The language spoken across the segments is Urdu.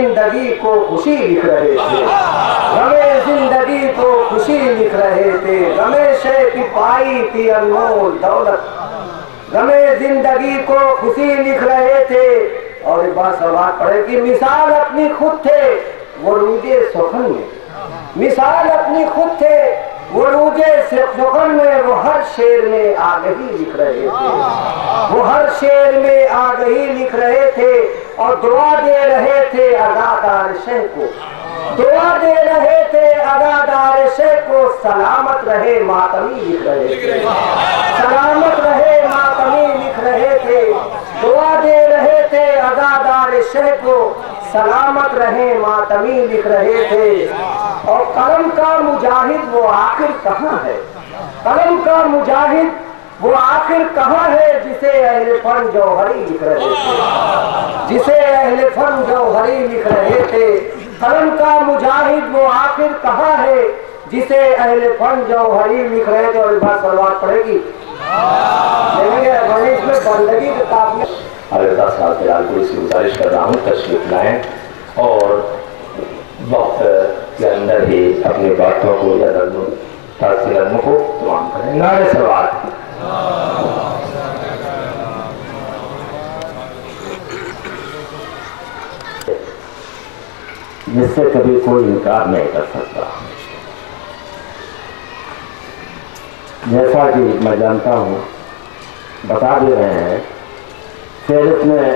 زندگی کو خوشی لکھ رہے تھے، غمے زندگی کو خوشی لکھ رہے تھے، غمے شے کی پائی تھی انمول دولت، غمے زندگی کو خوشی لکھ رہے تھے۔ اور ایک بات سوال پڑے کہ مثال اپنی خود تھے وہ روجے سخن میں، مثال اپنی خود تھے وہ روجے سخن میں، وہ ہر شعر میں آگہی لکھ رہے تھے، وہ ہر شعر میں آگہی لکھ رہے تھے، اور دعا دے رہے تھے عزادار شہ کو، دعا دے رہے تھے عزادار شہ کو، سلامت رہے ماتمی لکھ رہے تھے، سلامت رہے ماتمی لکھ رہے تھے، دعا دے رہے تھے عزادار شہ کو، سلامت رہے ماتمی لکھ رہے تھے۔ اور قلم کا مجاہد وہ آخر کہاں ہے، قلم کا مجاہد وہ آخر کہاں ہے، جسے اہل فن جوہری لکھ رہے تھے، جسے اہل فن جوہری لکھ رہے تھے۔ قلم کا مجاہد وہ آخر کہاں ہے، جسے اہل فن جوہری لکھ رہے تھے۔ اور اس بات سلوات پڑے گی اس میں بندگی کے قابل اگر 10 سال فی الحال کو اس کی گزارش کر رہا ہوں تشریف لائیں اور وقت کے اندر ہی اپنی باتوں کو یا نظموں کو تمام کریں۔ نعرہ سلوات۔ جس سے کبھی کوئی انکار نہیں کر سکتا۔ جیسا کہ میں جانتا ہوں بتا دے رہے ہیں، فہرست میں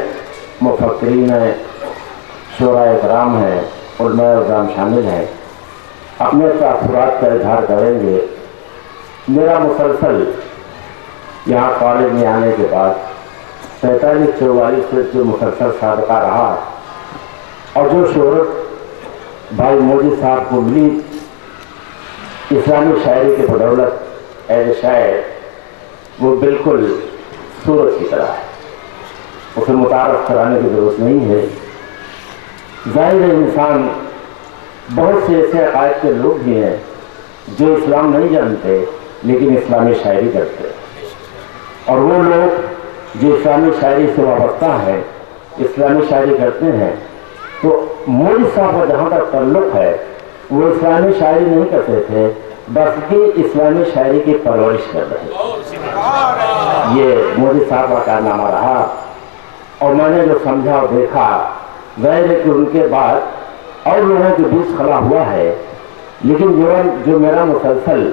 مفکرین ہیں، شعراء کرام ہیں، علماء اعظام شامل ہیں، اپنے تاثرات کا اظہار کریں گے۔ میرا مسلسل یہاں کالج میں آنے کے بعد 43-44 سے جو مسلسل سابقہ رہا اور جو شہرت بھائی مودی صاحب کو ملی اسلامی شاعری کے بدولت ایز اے شاعر، وہ بالکل سورج کی طرح ہے، اسے متعارف کرانے کی ضرورت نہیں ہے۔ ظاہر ہے انسان بہت سے ایسے عقائد کے لوگ بھی ہیں جو اسلام نہیں جانتے لیکن اسلامی شاعری کرتے ہیں، اور وہ لوگ جو اسلامی شاعری سے وابستہ ہیں، اسلامی شاعری کرتے ہیں، تو مودی صاحب کا جہاں تک تعلق ہے وہ اسلامی شاعری نہیں کرتے تھے بلکہ اسلامی شاعری کی پرورش کر رہے تھے۔ یہ مودی صاحب کا کارنامہ رہا، اور میں نے جو سمجھا اور دیکھا، ظاہر ہے کہ ان کے بعد اور لوگوں کے بیچ خلا ہوا ہے، لیکن جو میرا مسلسل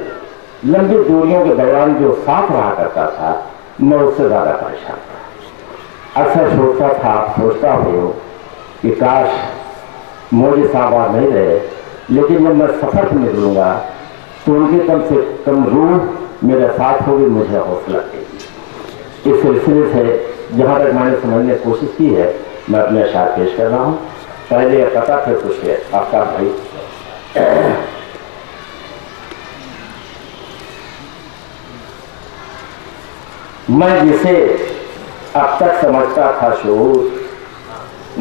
لمبی دوریوں کے دوران جو ساتھ رہا کرتا تھا میں اس سے زیادہ پریشان تھا۔ اکثر سوچتا تھا، سوچتا ہوں کہ کاش مودی صاحب آ نہیں رہے، لیکن جب میں سفر پہ نکلوں گا تو ان کی کم سے کم روح میرے ساتھ ہوگی، مجھے حوصلہ دے گی۔ اس سلسلے سے جہاں تک میں نے سمجھنے کی کوشش کی ہے میں اپنے اشعار پیش کر رہا ہوں۔ پہلے قطع پھر کچھ ہے آفتاب بھائی۔ میں جسے اب تک سمجھتا تھا شعور،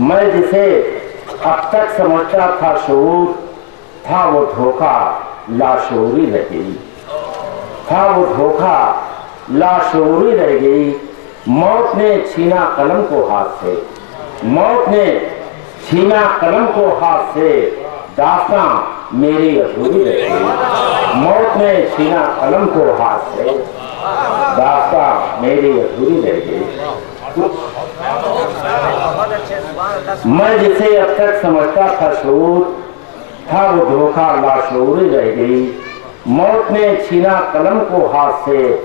میں جسے اب تک سمجھتا تھا شعور، تھا وہ دھوکہ لاشعوری رہ گئی، تھا وہ دھوکہ لاشعوری رہ گئی۔ موت نے چھینا قلم کو ہاتھ سے، موت نے چھینا قلم کو ہاتھ سے، داستاں میری ادھوری رہ گئی۔ موت نے چھینا قلم کو ہاتھ سے، داستاں میری ادھوری رہ گئی۔ میں جسے اب تک سمجھتا تھا شعور، تھا وہ دھوکہ لاشعوری رہ گئی۔ موت نے چھینا قلم کو ہاتھ سے،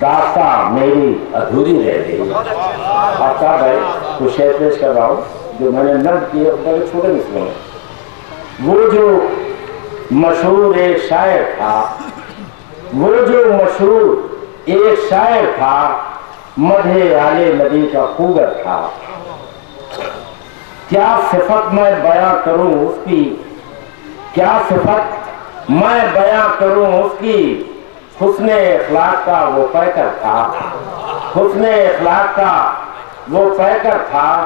داستاں میری ادھوری رہ گئی۔ آفتاب ہے کچھ شعر پیش کر رہا ہوں جو میں نے نظم کیے بڑے چھوٹے مثلوں میں۔ وہ جو مشہور ایک شاعر تھا، وہ جو مشہور ایک شاعر تھا، مدح آل نبی کا خوگر تھا۔ کیا صفت میں بیاں کروں اس کی، کیا صفت میں بیاں کروں اس کی، حسن اخلاق کا وہ پیکر تھا، حسن اخلاق کا وہ پیکر تھا۔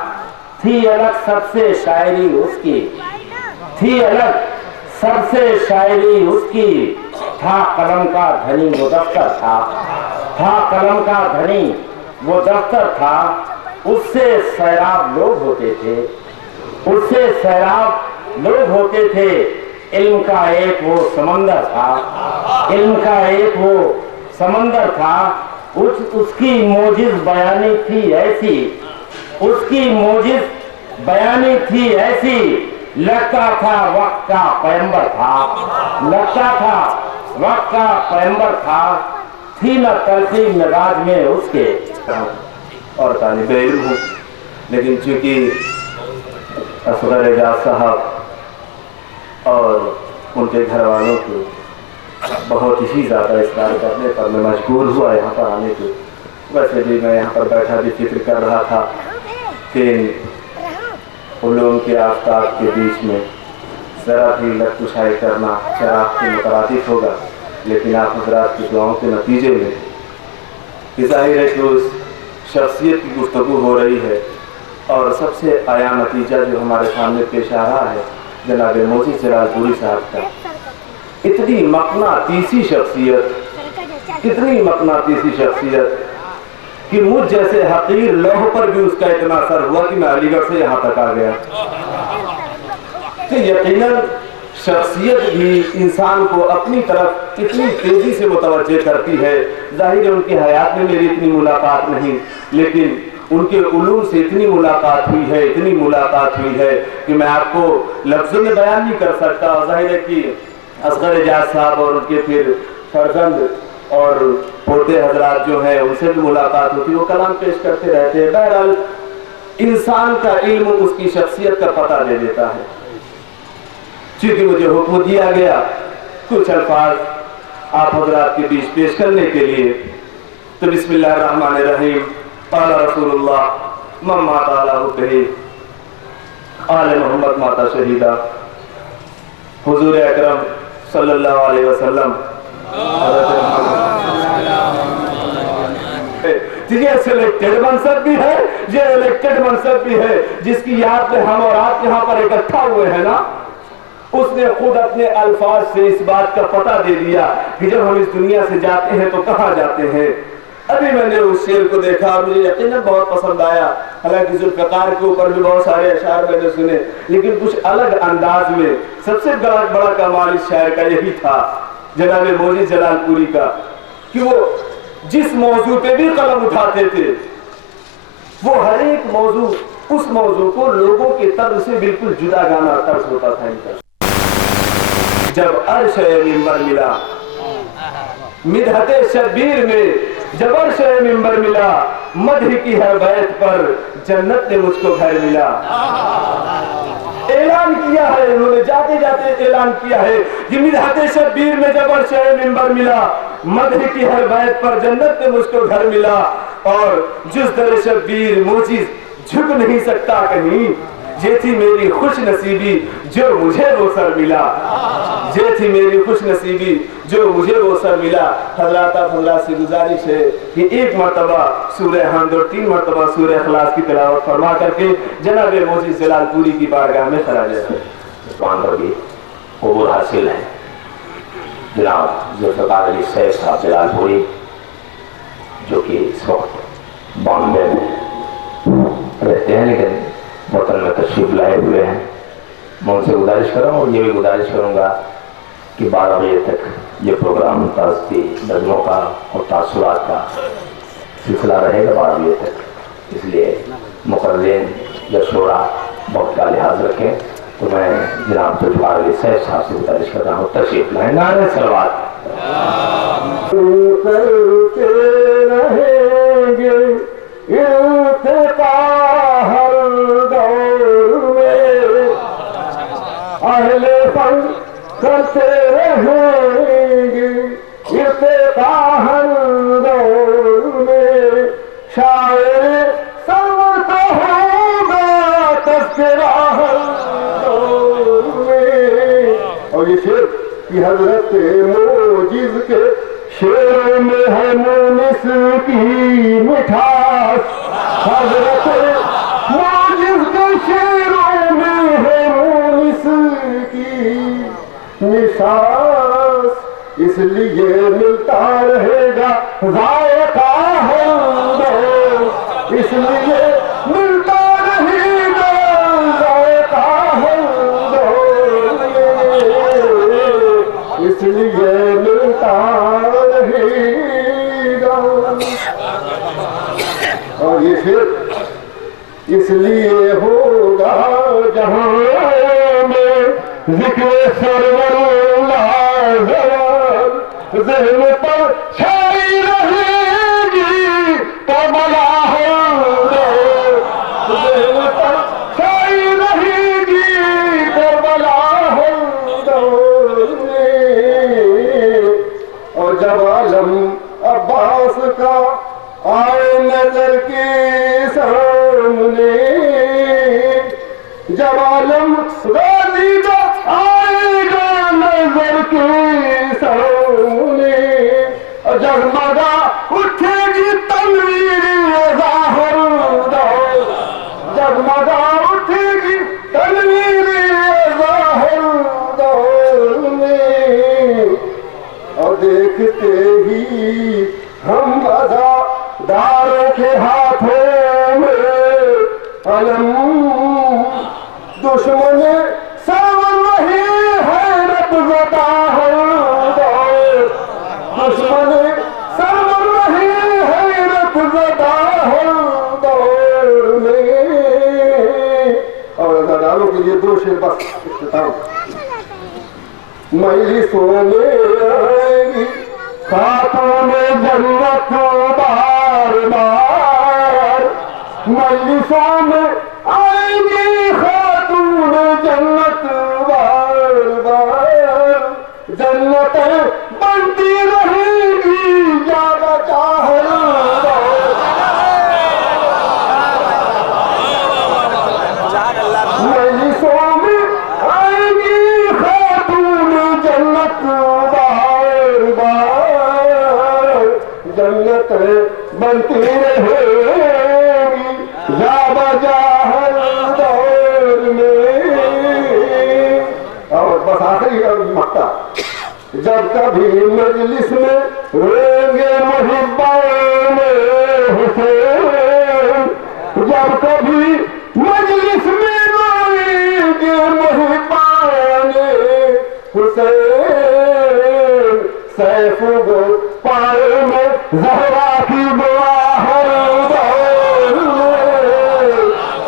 تھی الگ سب سے شاعری اس کی، تھی الگ سب سے شاعری اس کی، تھا قلم کا دھنی وہ دفتر تھا، تھا قلم کا دھنی وہ دفتر تھا۔ اس سے سیراب لوگ ہوتے تھے، اس سے سیراب لوگ ہوتے تھے. علم کا ایک وہ سمندر تھا, علم کا ایک وہ سمندر تھا. اس کی موجز بیانی تھی ایسی, اس کی موجز بیانی تھی ایسی, لگتا تھا وقت کا پیمبر تھا, لگتا تھا وقت کا پیمبر تھا. تھی نہ تلخی مزاج میں اس کے. اور طالب علم ہوں, لیکن چونکہ اصغر اعجاز صاحب اور ان کے گھر والوں کو بہت ہی زیادہ اصرار کرنے پر میں مجبور ہوا یہاں پر آنے کے. ویسے بھی میں یہاں پر بیٹھا بھی فکر کر رہا تھا کہ علوم کے آفتاب کے بیچ میں ذرا بھی لٹ کشائی کرنا شراب کے مترادف ہوگا, لیکن آپ حضرات کی دعاؤں کے نتیجے میں ظاہر ہے کہ اس شخصیت کی گفتگو ہو رہی ہے. اور سب سے عیاں نتیجہ جو ہمارے سامنے پیش آ رہا ہے جناب موجز جلال پوری صاحب کا. اتنی مقناطیسی شخصیت, اتنی مقناطیسی شخصیت کہ مجھ جیسے حقیر لوح پر بھی اس کا اتنا اثر ہوا کہ میں علی گڑھ سے یہاں تک آ گیا. کہ یقیناً شخصیت بھی انسان کو اپنی طرف اتنی تیزی سے متوجہ کرتی ہے. ظاہر ہے ان کی حیات میں میری اتنی ملاقات نہیں, لیکن ان کے علوم سے اتنی ملاقات ہوئی ہے, اتنی ملاقات ہوئی ہے کہ میں آپ کو لفظوں میں بیان نہیں کر سکتا. ظاہر ہے کہ اصغر اعجاز صاحب اور ان کے پھر فرزند اور پوتے حضرات جو ہیں ان سے بھی ملاقات ہوتی, وہ کلام پیش کرتے رہتے ہیں. بہرحال انسان کا علم اس کی شخصیت کا پتہ دے دیتا ہے. چونکہ مجھے حکم دیا گیا کچھ الفاظ آپ حضرات کے بیچ پیش کرنے کے لیے, تو بسم اللہ الرحمن الرحیم. قال رسول اللہ من مات علی حبہ آل محمد مات شہیدہ. حضور اکرم صلی اللہ علیہ وسلم یہ سلیکٹڈ منصب بھی ہے, یہ الیکٹڈ منصب بھی ہے, جس کی یاد میں ہم اور آپ یہاں پر اکٹھا ہوئے ہیں نا, اس نے خود اپنے الفاظ سے اس بات کا پتہ دے دیا کہ جب ہم اس دنیا سے جاتے ہیں تو کہاں جاتے ہیں. ابھی میں نے اس شعر کو دیکھا اور مجھے یقیناً بہت پسند آیا. حالانکہ ذوالفقار کے اوپر بھی بہت سارے اشعار میں نے سنے, لیکن کچھ الگ انداز میں سب سے بڑا کمال اس شاعر کا یہی تھا جناب موجز جلال پوری کا کہ وہ جس موضوع پہ بھی قلم اٹھاتے تھے وہ ہر ایک موضوع اس موضوع کو لوگوں کے طرز سے بالکل جدا گانا طرز ہوتا تھا ان کا. جب عرش منبر ملا مدحت شبیر میں, جب عرش منبر ملا مدح کی ہے بیت پر جنت نے مجھ کو گھر ملا. اعلان کیا ہے انہوں نے, جاتے جاتے اعلان کیا ہے کہ مدحت شبیر میں جب عرش منبر ملا مدح کی ہے بیت پر جنت نے مجھ کو گھر ملا. اور جس در شبیر موجز جھک نہیں سکتا کہیں, یہ تھی میری خوش نصیبی جو مجھے وہ سر ملا. یہ تھی میری خوش نصیبی جو مجھے وہ سر ملا. حضرات آپ حضرات سے گزارش ہے کہ ایک مرتبہ سورہ حمد اور 3 مرتبہ سورہ اخلاص کی تلاوت فرما کر کے جناب موجز جلال پوری کی بارگاہ میں خراج عثمان پر بھی قبول حاصل ہے. جناب ذوالفقار علی سیف صاحب جلال پوری جو کہ اس وقت بامبے میں رہتے ہیں لیکن وطن میں تشریف لائے ہوئے ہیں, میں ان سے گزارش کروں اور یہ بھی گزارش کروں گا کہ 12 بجے تک یہ پروگرام تازی نظموں کا اور تاثرات کا سلسلہ رہے گا 12 بجے تک. اس لیے مقررین یا شورا وقت کا لحاظ رکھیں. تو میں جناب ذوالفقار علی سیف صاحب سے گزارش کر رہا ہوں تشریف لائیں. نعرہ صلوات. کرتے رہیں گے ارتقاء ہر دور میں, شاعر سمتا ہوگا تذکرہ ہر دور میں. اور یہ شعر کی حضرت موجز کے شعر میں ہے مونس کی مٹھاس. حضرت موجز کے شعروں میں ہے مونس کی نشاس, اس لیے ملتا رہے گا ذائقہ ہر دور, اس لیے ملتا رہے گا ذائقہ اس لیے ہوگا جہاں میں ذکر سرور لازوال، ذہن پر چھائی رہے گی تو بلا ہوگا، ذہن پر چھائی رہے گی تو بلا ہوگا، اور جب عالم عباس کا آئے نظر کے سامنے، جب عالم غازی کا آئے گا نظر کے سامنے، جگمگا اٹھے گی تنویر ظاہر دور، جگمگا اٹھے گی تنویر ظاہر دور میں، اور دیکھتے ہی ہم عزاداروں کے ہاتھوں میں علم، دشمن سامن رہے حیرت زدہ دور، دشمن سامن رہے حیرت زدہ دور میں، اور عزاداروں کے لیے دو شعر بس اختتام، مجلسوں میں آئیں گی خاتون جنت بار بار، مجلسوں میں آئیں گی خاتون جنت بار بار، جنتیں بنتی رہیں گی جاگا چاہر دور، مجلسوں میں آئیں گی خاتون جنت بار بار، جنتیں بنتی رہے گی یا بجاہر دور میں، اور بس آخری مقطع، جب کبھی مجلس میں روئیں گے محبان حسین، جب کبھی مجلس میں روئیں گے محبان حسین، سیف گو پائے میں زہرا کی دعا ہر دور میں،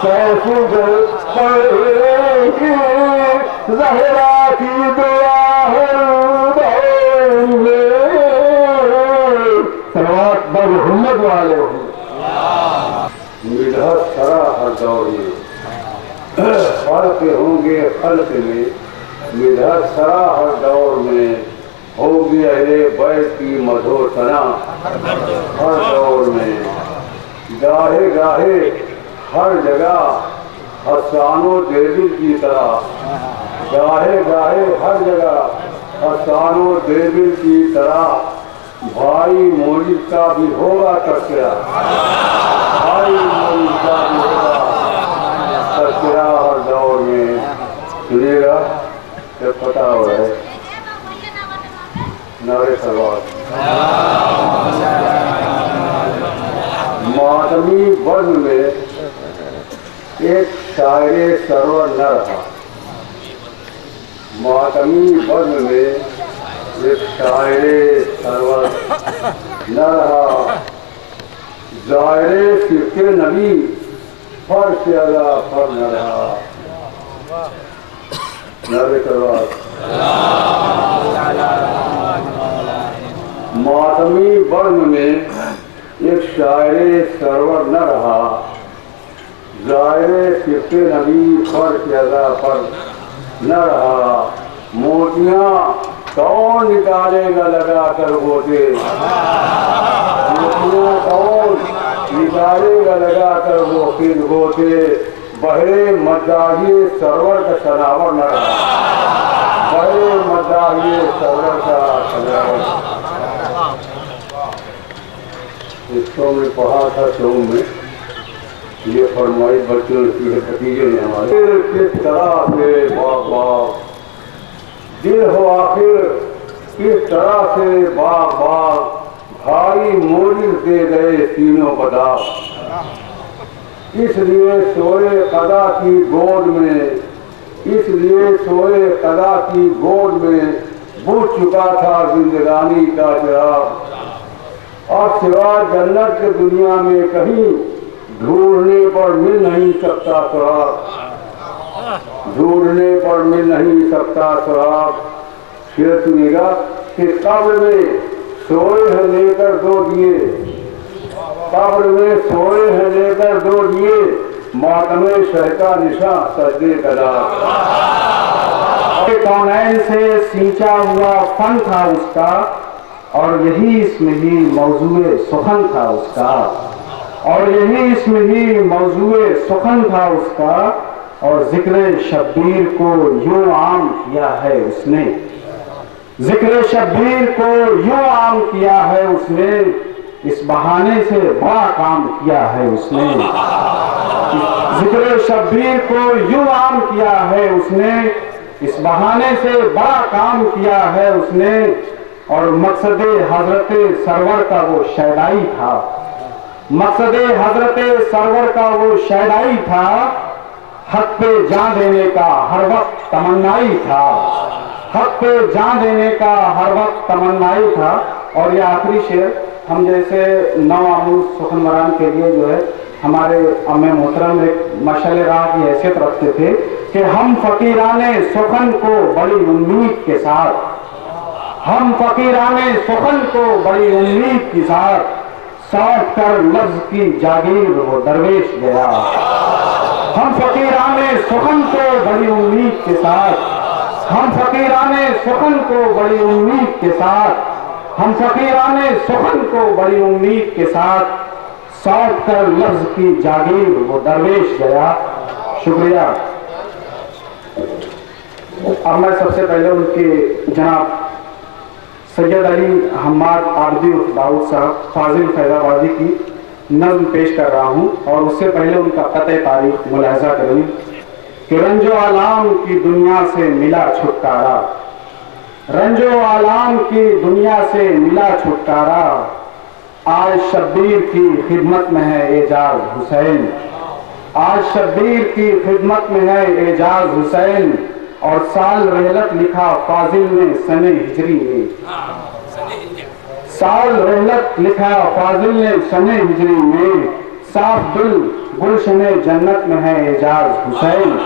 سیف گو پائے کی زہرا کی دعا ہر دور میں، صلوات بر محمد والے ہوں، مدحت سرا ہر دور میں، خلق ہوں گے خلق میں، مدحت سرا ہر دور میں، ہوگی اہل بیت کی مدحو ثنا ہر دور میں، گاہے گاہے ہر جگہ حسان و دیوی کی طرح، گاہے گاہے ہر جگہ حسان و دیوی کی طرح، بھائی موجد کا بھی ہوگا تذکرہ، بھائی موجد کا بھی ہوگا تذکرہ ہر دور میں، سنیے گا جب پتہ ہو رہا ہے نعرے سلوات، ماتمی بزم میں ایک شاعر سرور نہ رہا، ماتمی بزم میں ایک شاعر سرور نہ رہا، ظاہر صفت نبی پر سے ادا پر نہ رہا، نعرے سلوات، ماتمی بزم میں ایک شاعر سرور نہ رہا، ظاہر صفت نبی پر سے ادا پر نہ رہا، موتیاں کون نکالے گا لگا کر گوتے، موتیاں کون نکالے گا لگا کر وہ پھر گوتے، بہرے مداحی سرور کا شناور نہ رہا، بہرے مداحی سرور کا شناور، اس کو میں پڑھا تھا شعور میں، یہ فرمائی بچوں کی بھتیجے نے ہمارے، کس طرح سے باغ باغ دل ہو آخر، کس طرح سے باغ باغ بھائی موجز دے گئے سینوں بدا، اس لیے سوئے قضا کی گود میں، اس لیے سوئے قضا کی گود میں بجھ چکا تھا زندگانی کا چراغ، اور سوا جنت کے دنیا میں کہیں ڈھونڈنے پر مل نہیں سکتا سراغ، ڈھونڈنے پر مل نہیں سکتا سراغ، شیرت میرا کہ قبر میں سوئے ہیں لے کر دو دیے، قبر میں سوئے ہیں لے کر دو دیے، ماتم شہ کا نشاں سجدے کا داغ۔ کونین سے سینچا ہوا فن تھا اس کا، اور یہی اس میں ہی موضوع سخن تھا اس کا، اور یہی اس میں ہی موضوع سخن تھا اس کا، اور ذکر شبیر کو یوں عام کیا ہے اس نے، ذکر شبیر کو یوں عام کیا ہے اس نے، اس بہانے سے بڑا کام کیا ہے اس نے، ذکر شبیر کو یوں عام کیا ہے اس نے، اس بہانے سے بڑا کام کیا ہے اس نے، اور مقصد حضرت سرور کا وہ شیدائی تھا، مقصد حضرت سرور کا وہ شیدائی تھا، حق پہ جان دینے کا ہر وقت تمنائی تھا، حق پہ جان دینے کا ہر وقت تمنائی تھا۔ اور یہ آخری شعر ہم جیسے نو آموز سخنوران کے لیے جو ہے ہمارے ام محترم ایک مشعل راہ کی حیثیت رکھتے تھے کہ ہم فقیران سخن کو بڑی امید کے ساتھ، ہم فقیران سخن کو بڑی امید کے ساتھ، سونپ کر لفظ کی جاگیر وہ درویش گیا، ہم فقیران سخن کو بڑی امید کے ساتھ، ہم فقیران سخن کو بڑی امید کے ساتھ، ہم فقیران سخن کو بڑی امید کے ساتھ، سونپ کر لفظ کی جاگیر وہ درویش گیا۔ شکریہ۔ اب میں سب سے پہلے ان کے جناب سید علی حماد عابدی داؤد صاحب فاضل فیض آبادی کی نظم پیش کر رہا ہوں، اور اس سے پہلے ان کا قطع تاریخ ملاحظہ کریں کہ رنج و آلام کی دنیا سے ملا چھٹکارا، رنج و آلام کی دنیا سے ملا چھٹکارا، آج شبیر کی خدمت میں ہے اعجاز حسین، آج شبیر کی خدمت میں ہے اعجاز حسین، اور سال رحلت لکھا فاضل نے سن ہجری میں، سال رحلت لکھا فاضل نے سن ہجری میں، صاف دل گلشن جنت میں ہے اعجاز حسین،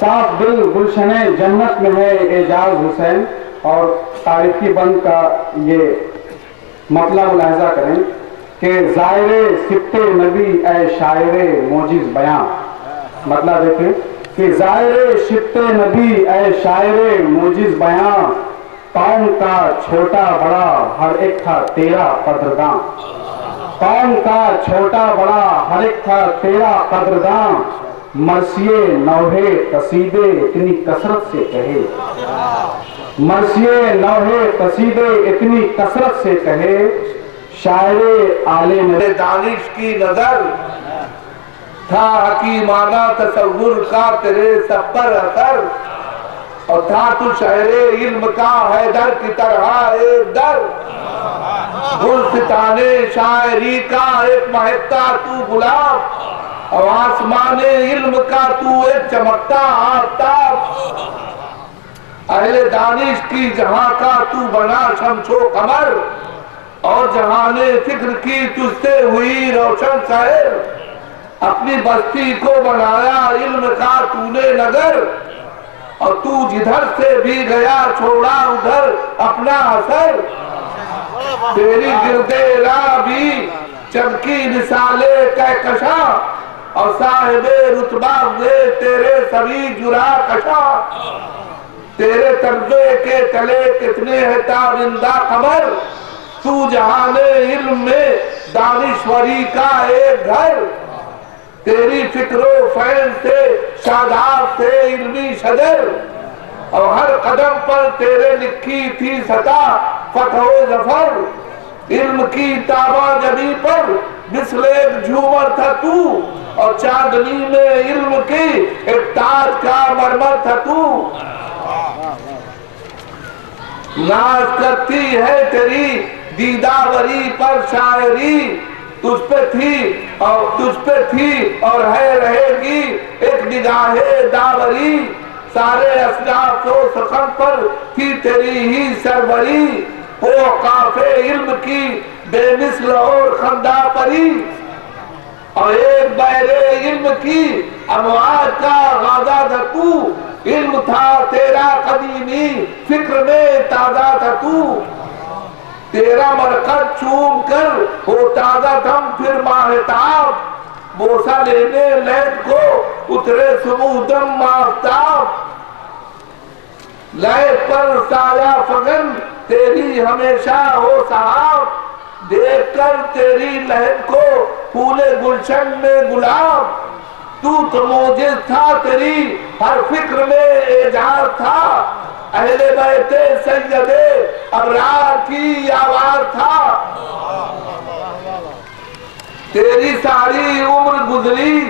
صاف دل گلشن جنت میں ہے اعجاز حسین۔ اور تاریخی بند کا یہ مطلب ملاحظہ کریں کہ زائر سبط نبی اے شاعر موجز بیاں، مطلب دیکھیں کہ زائر سبط نبی اے شاعر موجز بیاں، قوم کا چھوٹا بڑا ہر ایک تھا تیرا قدرداں، قوم کا چھوٹا بڑا ہر ایک تھا تیرا قدرداں، مرثیے نوحے قصیدے اتنی کثرت سے کہے، مرثیے نوحے قصیدے اتنی کثرت سے کہے، شاعر عالم دانش کی نظر تھا حکیمانہ تصور کا تیرے سب پر اثر، اور تھا تو شہر علم کا حیدر کی طرح ایک در، گلستانے شاعری کا ایک مہکتا تو گلاب، اور آسمان علم کا تو ایک چمکتا آفتاب، اہل دانش کی جہاں کا تو بنا شمس و قمر، اور جہان فکر کی تجھ سے ہوئی روشن سحر، اپنی بستی کو بنایا علم کا تو نے نگر، اور تو جدھر سے بھی گیا چھوڑا ادھر اپنا اثر، تیری گرد الہ بھی چمکی نثالِ کہکشاں، اور صاحب رتبہ ہوئے تیرے سبھی جرا کشاں، تیرے ترجمے کے تلے کتنے ہے تابندہ قمر، تو جہان علم میں دانشوری کا ایک گھر، تیری فکر و فہم سے شاداب سے علمی شجر، اور ہر قدم پر تیرے لکھی تھی سطح فتح و ظفر، علم کی تابہ جبی پر مثل ایک جھومر تھا تو، اور چاندنی میں علم کی ایک تاج کا مرمر تھا تو، ناز کرتی ہے تیری دیداوری پر شاعری، تجھ پہ تھی اور ہے رہے گی ایک نگاہ داوری، سارے اصناف و سخن پر تھی تیری ہی سربری، اوقاف علم کی بے مثل اور خندہ پری، اور ایک بحر علم کی امواج کا غازہ تھا تو، علم تھا تیرا قدیمی، فکر میں تازہ تھا تو، تیرا مرکز چوم کر ہو تازہ دم پھر ماہتاب، بوسہ لینے لہد کو اترے سمودم مافتاب، لہد پر سایہ فگن تیری ہمیشہ ہو صحاب، دیکھ کر تیری لہد کو پھول گلشن میں گلاب، تو موجز تھا تیری ہر فکر میں اعجاز تھا، اہل بیت سید ابرار کی آواز تھا، تیری ساری عمر گزری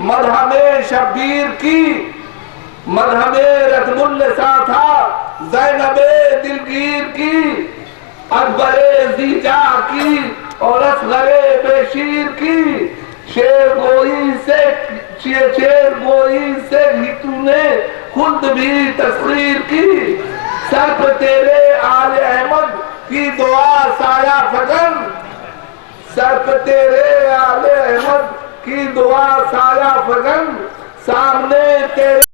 مدح میں شبیر کی، مدح میں رتب النساء تھا زینب دلگیر کی، اکبر زیجا کی اور اصغر بشیر کی، شیر گوئی سے ہی تو نے خود بھی تسخیر کی، سر پہ تیرے آل احمد کی دعا سایہ فگن، سر پہ تیرے آل احمد کی دعا سایہ فگن، سامنے تیرے